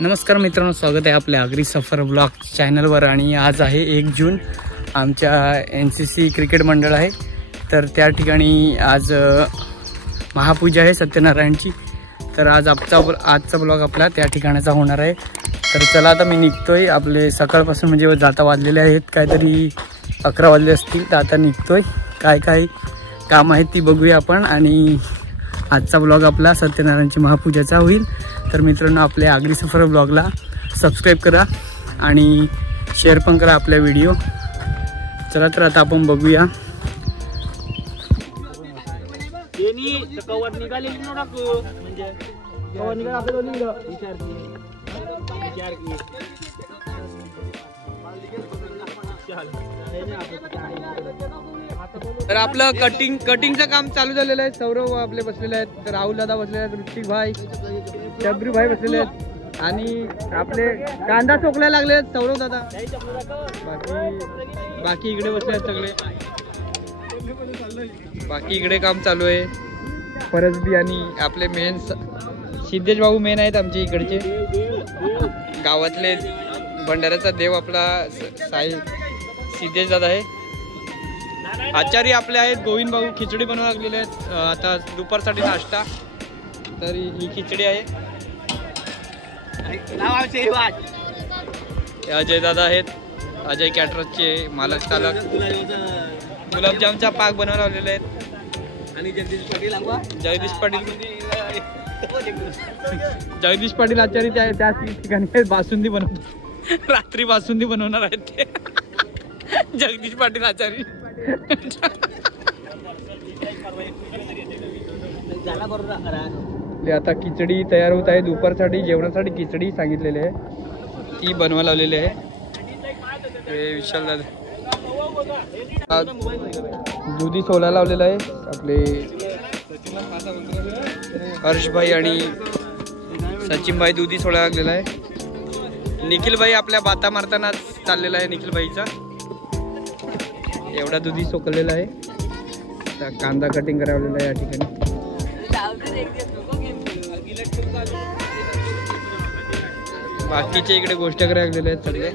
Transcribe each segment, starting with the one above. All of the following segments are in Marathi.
नमस्कार मित्रांनो, स्वागत आहे आपल्या आगरी सफर ब्लॉग चॅनलवर। आणि आज आहे 1 जून, आमच्या NCC क्रिकेट मंडळ आहे, तर त्या ठिकाणी आज महापूजा आहे सत्यनारायणची। तर आज आजचा ब्लॉग आपला त्या ठिकाणाचा होणार आहे। तर चला आता मी निघतोय, आपले सकाळपासून म्हणजे जाता वाजलेले आहेत काहीतरी 11 वाजले असतील, तर आता निघतोय। काय काय काम आहेत ती बघूया आपण, आणि आजचा ब्लॉग आपला सत्यनारायणची महापूजाचा होईल। तर मित्रांनो, आपल्या आगरी सफर ब्लॉगला सबस्क्राईब करा आणि शेअर पण करा आपल्या व्हिडिओ। चला तर आता आपण बघूया। तर आपलं कटिंगचं काम चालू झालेलं आहे। सौरव आपले बसलेले आहेत, तर राहुल दादा बसलेले आहेत, ऋतिक भाई, शबरी भाई बसलेले आहेत, आणि आपले कांदा चोकलायला लागले आहेत सौरव दादा। बाकी इकडे बसले आहेत सगळे, बाकी इकडे काम चालू आहे। परसबी आणि आपले मेन सिद्धेश भाऊ मेन आहेत आमचे इकडचे, गावातले भंडाऱ्याचा देव आपला साई सिद्धेश दादा आहे। आचार्य आपले आहेत गोविंद भाऊ, खिचडी बनवायला लागलेले आहेत आता दुपारसाठी नाश्ता। तर ही खिचडी आहे। अजय दादा आहेत, अजय कॅटरर्सचे मालक चालक। गुलाबजामचा पाक बनवायला लावलेले आहेत, आणि जगदीश पाटील आचार्य त्या ठिकाणी बासुंदी बनवतात, रात्री बासुंदी बनवणार आहेत ते जगदीश पाटील आचार्य। आता खिचडी तयार होत आहे, दुपारसाठी जेवणासाठी खिचडी सांगितलेली आहे, ती बनवा लावलेली आहे। विशाल दादा दुधी सोला लावलेला आहे, आपले हर्षभाई आणि सचिन भाई दुधी सोला लागलेला आहे। निखिल भाई आपल्या बाता मारताना चाललेला आहे, निखिल भाईचा एवढा दुधी सोकलेला आहे। कांदा कटिंग करावलेला आहे या ठिकाणी। बाकीचे इकडे गोष्ट करायला लागलेले आहेत सगळे।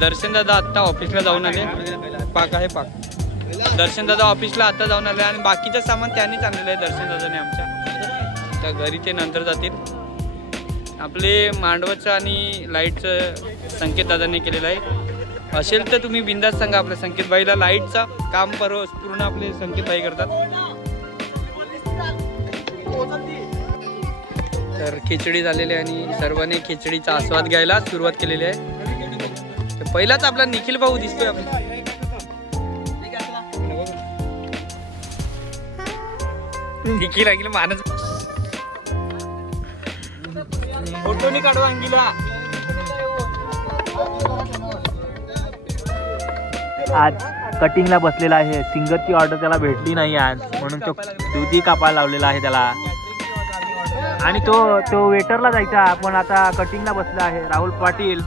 दर्शन दादा आता ऑफिसला जाऊन आले, पाक आहे पाक। दर्शन दादा ऑफिसला आता जाऊन आले, आणि बाकीचं सामान त्यांनीच आणलेलं आहे दर्शन दादाने आमच्या। तर घरी ते नंतर जातील। आपले मांडवाचं आणि लाईटचं संकेत दादांनी केलेलं आहे। असेल तर तुम्ही बिंदास सांगा आपल्या संकेत भाईला, लाईटचा काम पूर्ण आपले संकेत भाई करतात। तर खिचडी झालेली आहे, आणि सर्वांनी खिचडीचा आस्वाद घ्यायला सुरुवात केलेली आहे। तर पहिलाच आपला निखिल भाऊ दिसतोय आपला, निखिल अंगिल मानस फोटो नाही काढवा अंगिला। आज कटिंगला बसलेला आहे, सिंगरची ऑर्डर त्याला भेटली नाही आज, म्हणून तो दुधी कापायला लावलेला आहे त्याला, आणि तो वेटरला जायचा, पण आता कटिंगला बसला आहे राहुल पाटील।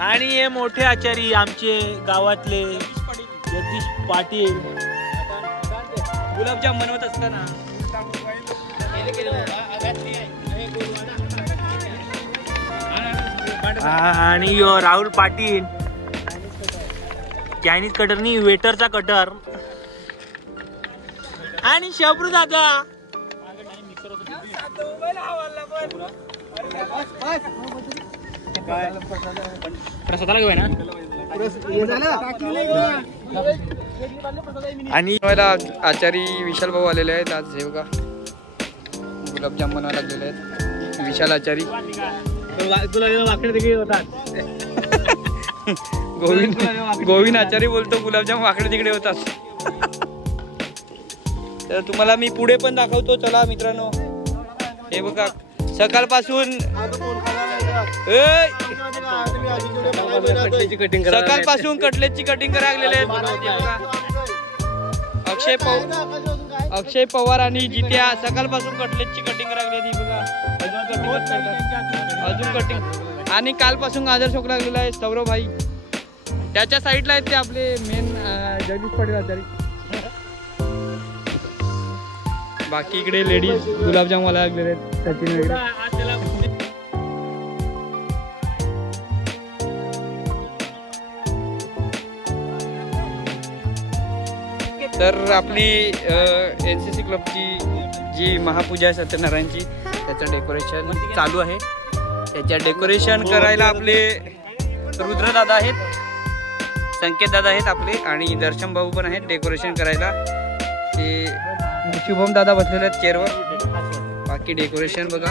आणि हे मोठे आचारी आमचे गावातले जगदीश पाटील गुलाबजाम बनवत असताना। आणि राहुल पाटील चायनीज कटरनी वेटरचा कटर, आणि शबरू दादा आणि आचारी विशाल भाऊ आलेले आहेत आज। हे बघा गुलाबजाम बनवायला लागलेले आहेत विशाल आचारी। गोविंद आचारी बोलतो गुलाबजाम वाकडे तिकडे होतात। तर तुम्हाला मी पुढे पण दाखवतो, चला मित्रांनो। हे बघा सकाळपासून कटलेटची कटिंग करायला लागलेले आहेत। अक्षय पवार आणि जित्या सकाळपासून कटलेटची कटिंग करायला लागली बघा, अजून कटिंग। आणि कालपासून गाजर शोक लागलेला आहे सौरव भाई, त्याच्या साईडला आहेत ते आपले मेन जगदीश पाटील आचारी। बाकी इकडे लेडीज गुलाबजाम वाला लागलेले आहेत सचिन वगैरे. तर आपली NCC क्लबची जी महापूजा आहे सत्यनारायणची त्याचं डेकोरेशन चालू आहे. त्याच्या डेकोरेशन करायला आपले रुद्रदादा आहेत, संकेत दादा आहेत आपले आणि दर्शन भाऊ पण आहेत डेकोरेशन करायला. ते शुभम दादा बसलेले आहेत चेअरवर. बाकी डेकोरेशन बघा.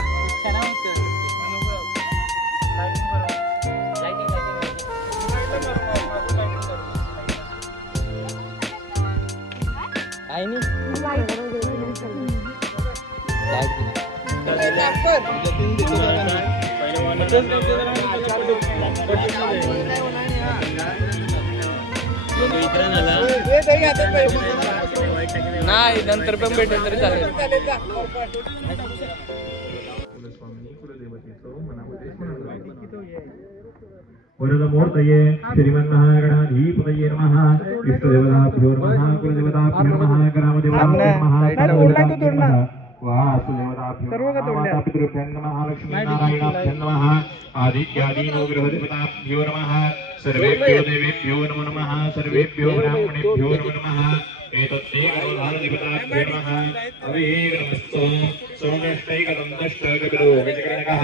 नाही नंतर पण भेटेल तरी चालेल. वरदमूर्तये श्रीमन्महागणाधिपतये नमः. इष्टदेवताभ्यो नमः. कुलदेवताभ्यो नमः. ग्रामदेवताभ्यो नमः. वासुदेवताभ्यो नमः. पितृभ्यो नमः. लक्ष्मीनारायणाभ्यो नमः. आदित्यादीनो गृहदेवताभ्यो नमः. सर्वेभ्यो देवेभ्यो नमो नमः. सर्वेभ्यो ब्राह्मणेभ्यो नमो नमः. एतत्ते गणोधारदेवताभ्यो नमः. अवेगनमस्तु सोमदष्टैकदन्तष्टकविदो गजगणकः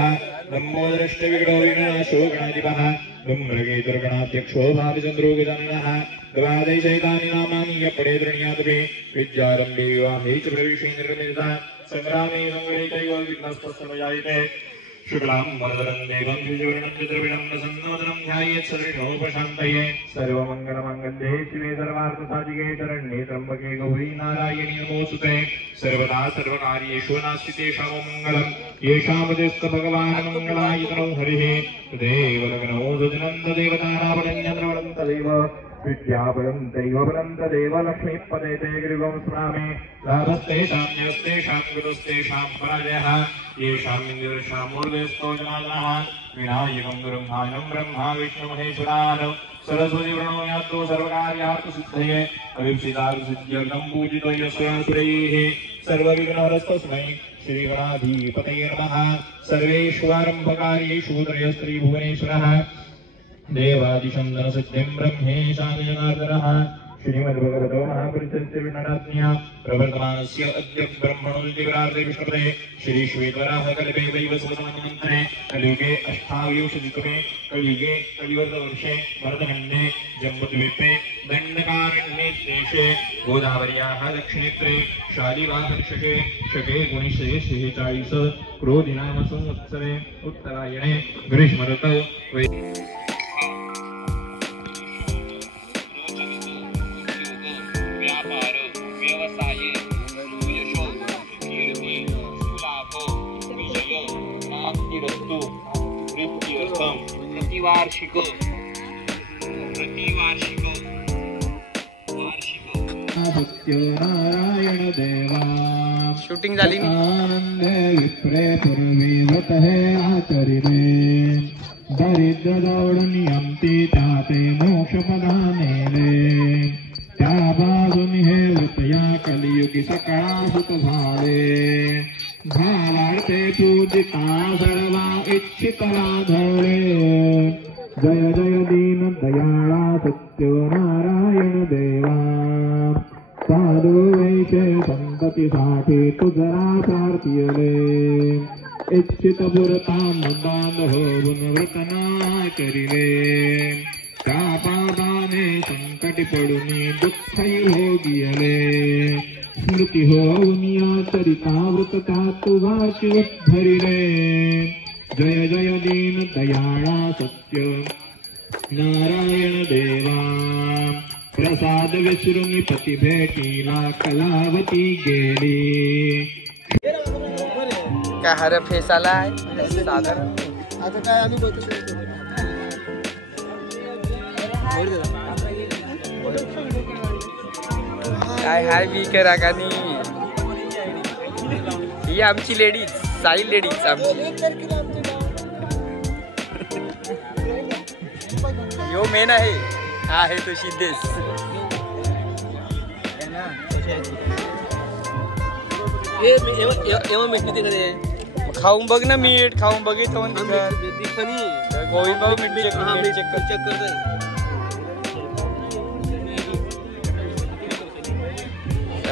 नम्बोदरष्टविगणो विघ्नाशो गणाधिपः ब्रह्मृगे दुर्गणाध्यक्षो भाविचन्द्रो गजाननः द्वादशैतानि नामानि यपडे दृण्यादवे विद्यारम्भे विवाहे च प्रवेशेन्द्रनिर्धा संग्रामे संग्रहितैव विघ्नस्तस्समजायते. शुक्लां वरदं देवं द्विजवर्णं चतुर्विधं प्रसन्नवदनं ध्यायेत् सर्वविघ्नोपशान्तये. सर्वमङ्गलमाङ्गल्ये शिवे सर्वार्थसाधिके शरण्ये त्र्यम्बके गौरी नारायणी नमोऽस्तुते. सर्वदा सर्वकार्येषु नास्ति तेषां मङ्गलं. येषामुदेस्तु भगवान् मङ्गलायतनो हरिः. तदेव लग्नो सजनन्ददेवतारावणञ्चन्द्रवणं तदेव विद्याबलं दैवबलं तदेव लक्ष्मीपदे ते गिरिवं स्मरामि. लाभस्तेषां न्यस्तेषां गुरुस्तेषां पराजयः. येषां इन्द्रशां मूर्धस्थो जनार्दनः. विनायकं गुरुं ब्रह्मा विष्णुमहेश्वरान् सरस्वती प्रणो यातो सर्वकार्यार्थसिद्धये. अभिप्सितार्थसिद्ध्यर्थं पूजितो यस्यासुरैः. सर्वविघ्नहरस्तस्मै श्रीगणाधिपतये नमः. सर्वेष्वारम्भकार्येषु त्रयस्त्रीभुवनेश्वरः देवादिशं धनसिद्धिं ब्रह्मेशानि जनार्दनः. श्रीमद्भगवतो महापुरुषस्य विनडाज्ञा प्रवर्तमानस्य अद्य ब्रह्मणोदिवरार्धे विष्णुपदे श्रीश्वेतवराह कल्पे वैवस्वतमन्वन्तरे कलियुगे अष्टाविंशतितमे कलियुगे कलिवर्षे भरतखण्डे जम्बुद्वीपे दण्डकारण्ये देशे गोदावर्याः दक्षिणेत्रे शालिवाहर्षके शके गुणिशे 46 क्रोधिनाम संवत्सरे उत्तरायणे ग्रीष्मऋतौ वार्षिक सत्यनारायण देवा शूटिंग झाली. आनंदे विप्रे पूर्वीवत हे आचरिले. दरिद्र दौडनियंती त्याते मोक्षपदानेले. त्या बाजूनी हे वृतया कलियुगी सकळासुत झाले. भावार्थे पूजिता सर्वा इच्छितला धवळे. जय जय दीन दयाळा सत्यनारायण देवा. साधू वैशे संततीसाठी तुझरा प्रार्थिले. इच्छित पुरता मुदान होऊन व्रतना करिले. त्या पादाने संकटी पडून दुःखै भोगियले. स्मृती होऊन या चरिता व्रतता तुझाची उद्धरिले. जय जय दीन दयाळा सत्य नारायण देवा. प्रसाद विसरून पती भेटीला कलावती गेली. काय हर फेस आलाय साधारण. आता काय आम्ही काय हाय बी करा का नी. ही आमची लेडीज साई लेडीज आमची. यो मेन आहे. हा आहे तो सिद्धेश. खाऊन बघ ना मीठ, खाऊन बघितलं गोविंद भाऊ मीठ चेक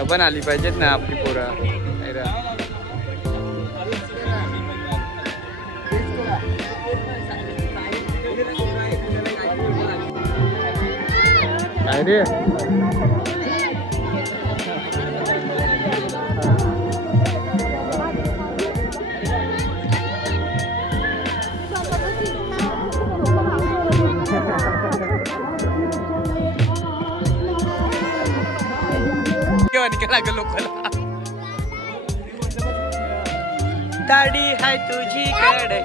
पण आली पाहिजेत ना आपली पोरा. काय रे लोकांना दाढी हाय तुझी कडे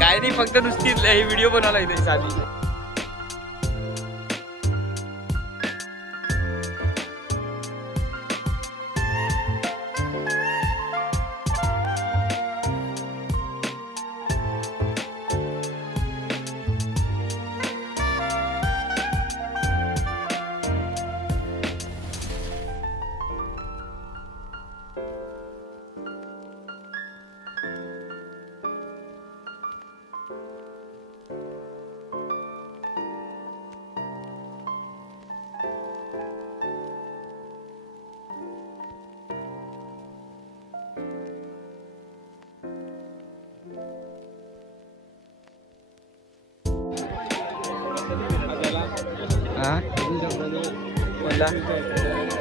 काय नाही, फक्त नुसतीच ही व्हिडिओ बनवला इथे साधी.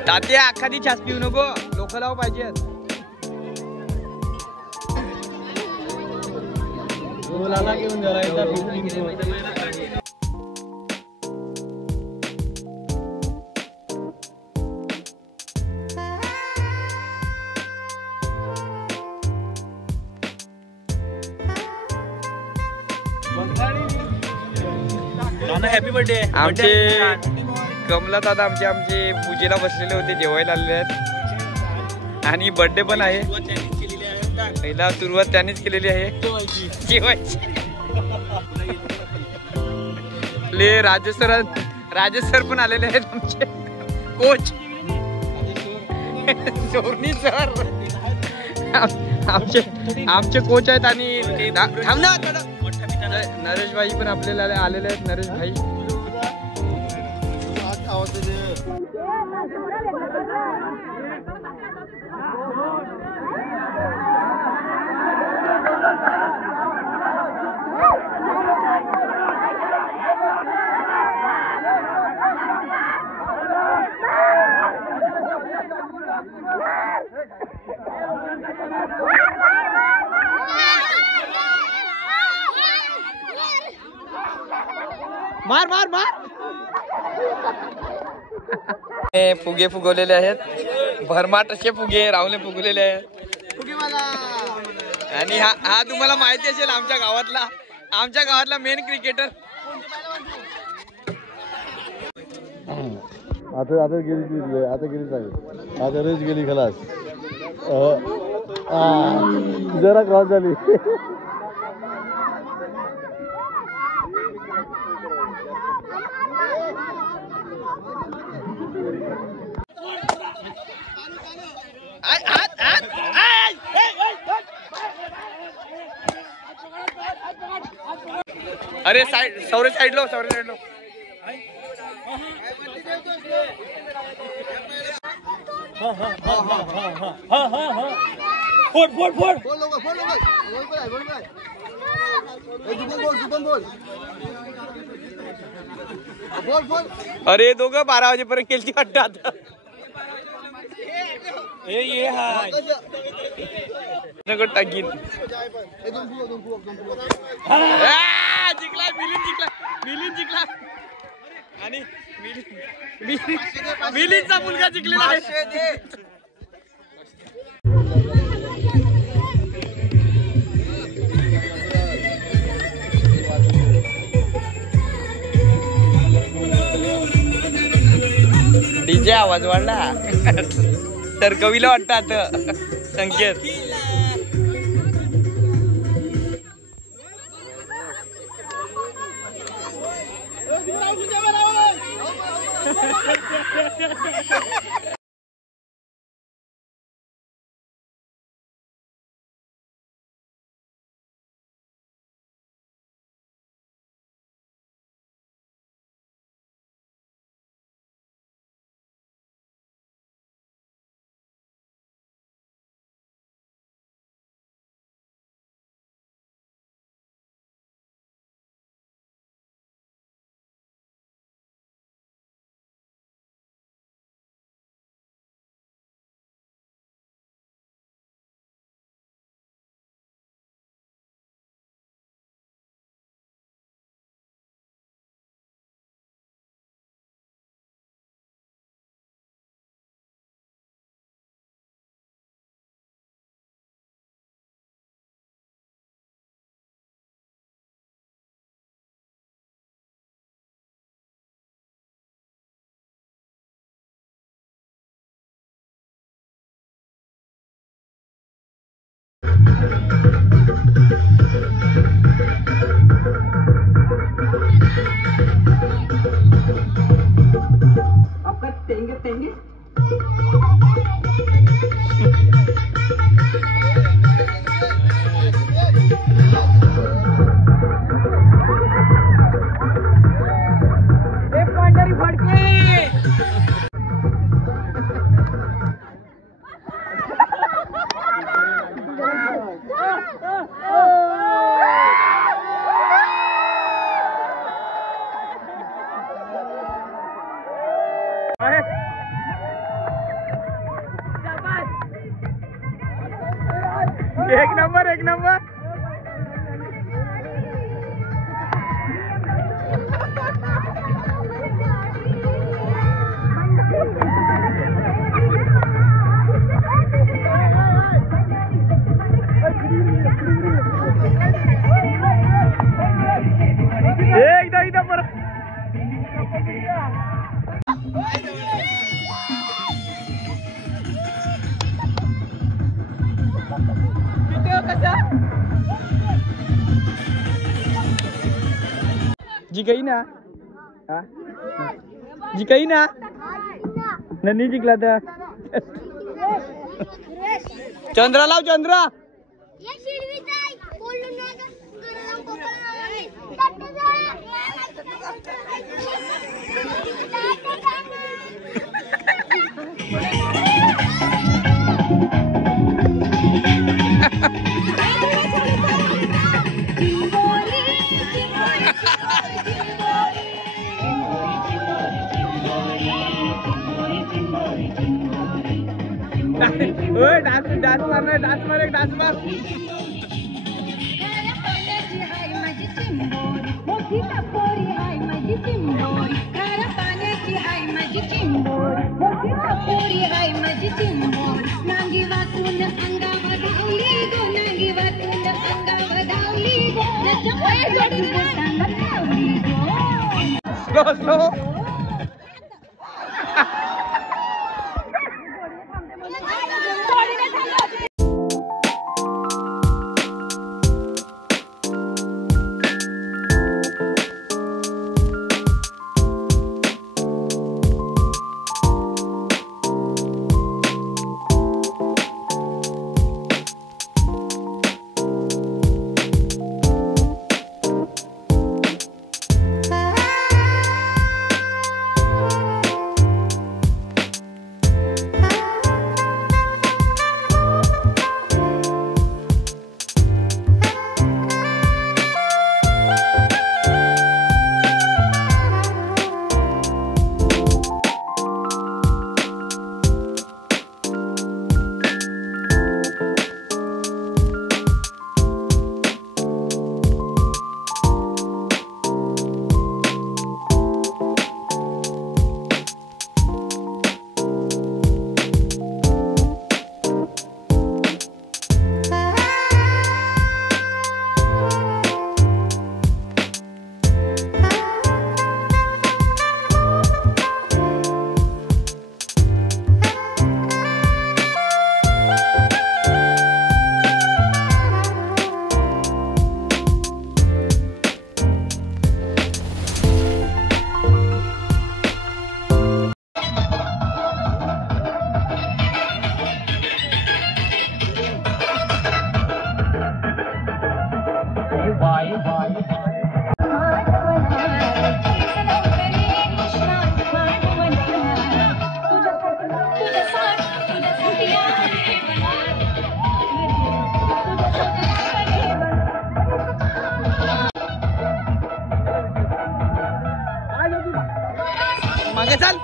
तात्या एखादी छास पिऊ नको, लोक लाव पाहिजेत. Happy birthday. आमचे कमला दादा आमचे पूजेला बसलेले होते, जेवायला आलेले आहेत आणि बर्थडे पण आहे. पहिला सुरुवात त्यांनीच केलेली आहे जेवायची. राजेश सर पण आलेले आहेत, आमचे कोच सोनी सर आमचे कोच आहेत. आणि नरेश भाई पण आपल्याला आलेले आहेत. नरेश भाई मार मार मार. फुगे फुगवलेले आहेत, भरमाट असे फुगे रावले फुगवलेले आहेत. आणि हा तुम्हाला माहिती असेल आमच्या गावातला मेन क्रिकेटर. आता गेली चांगली, आता रेस गेली खलास. जरा क्रॉस झाली. अरे साइड साइड लो अरे दोघं 12 वाजेपर्यंत केलती वाटतं आता. टाकीन जिंकला मिलिंद जिंकला आणि मिलिंदचा मुलगा जिंकलेला आहे. डीजे आवाज वाढला तर कवीला वाटतं आता संकेत. एक नंबर एक नंबर. एकदा परत जी गई ना. जी गई ना. नन्ही जिंकला तर. चंद्रा लाव चंद्रा. डांस डांस मारना डांस मार एक डांस मार. स्लो मागे चाल.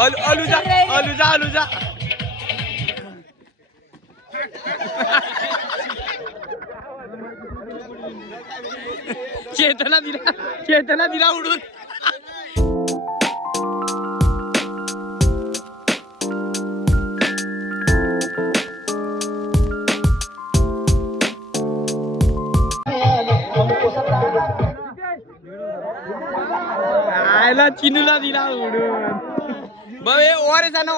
अलूजा चेतना दिला उडून. आयला चिनूला दिला उडून. बे ओरे जाना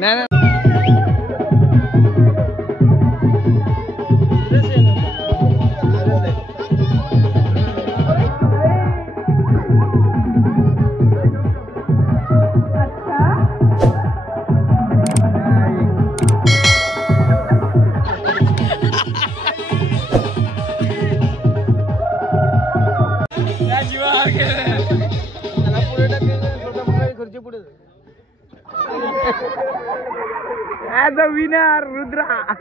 नाही. As a winner, Rudra.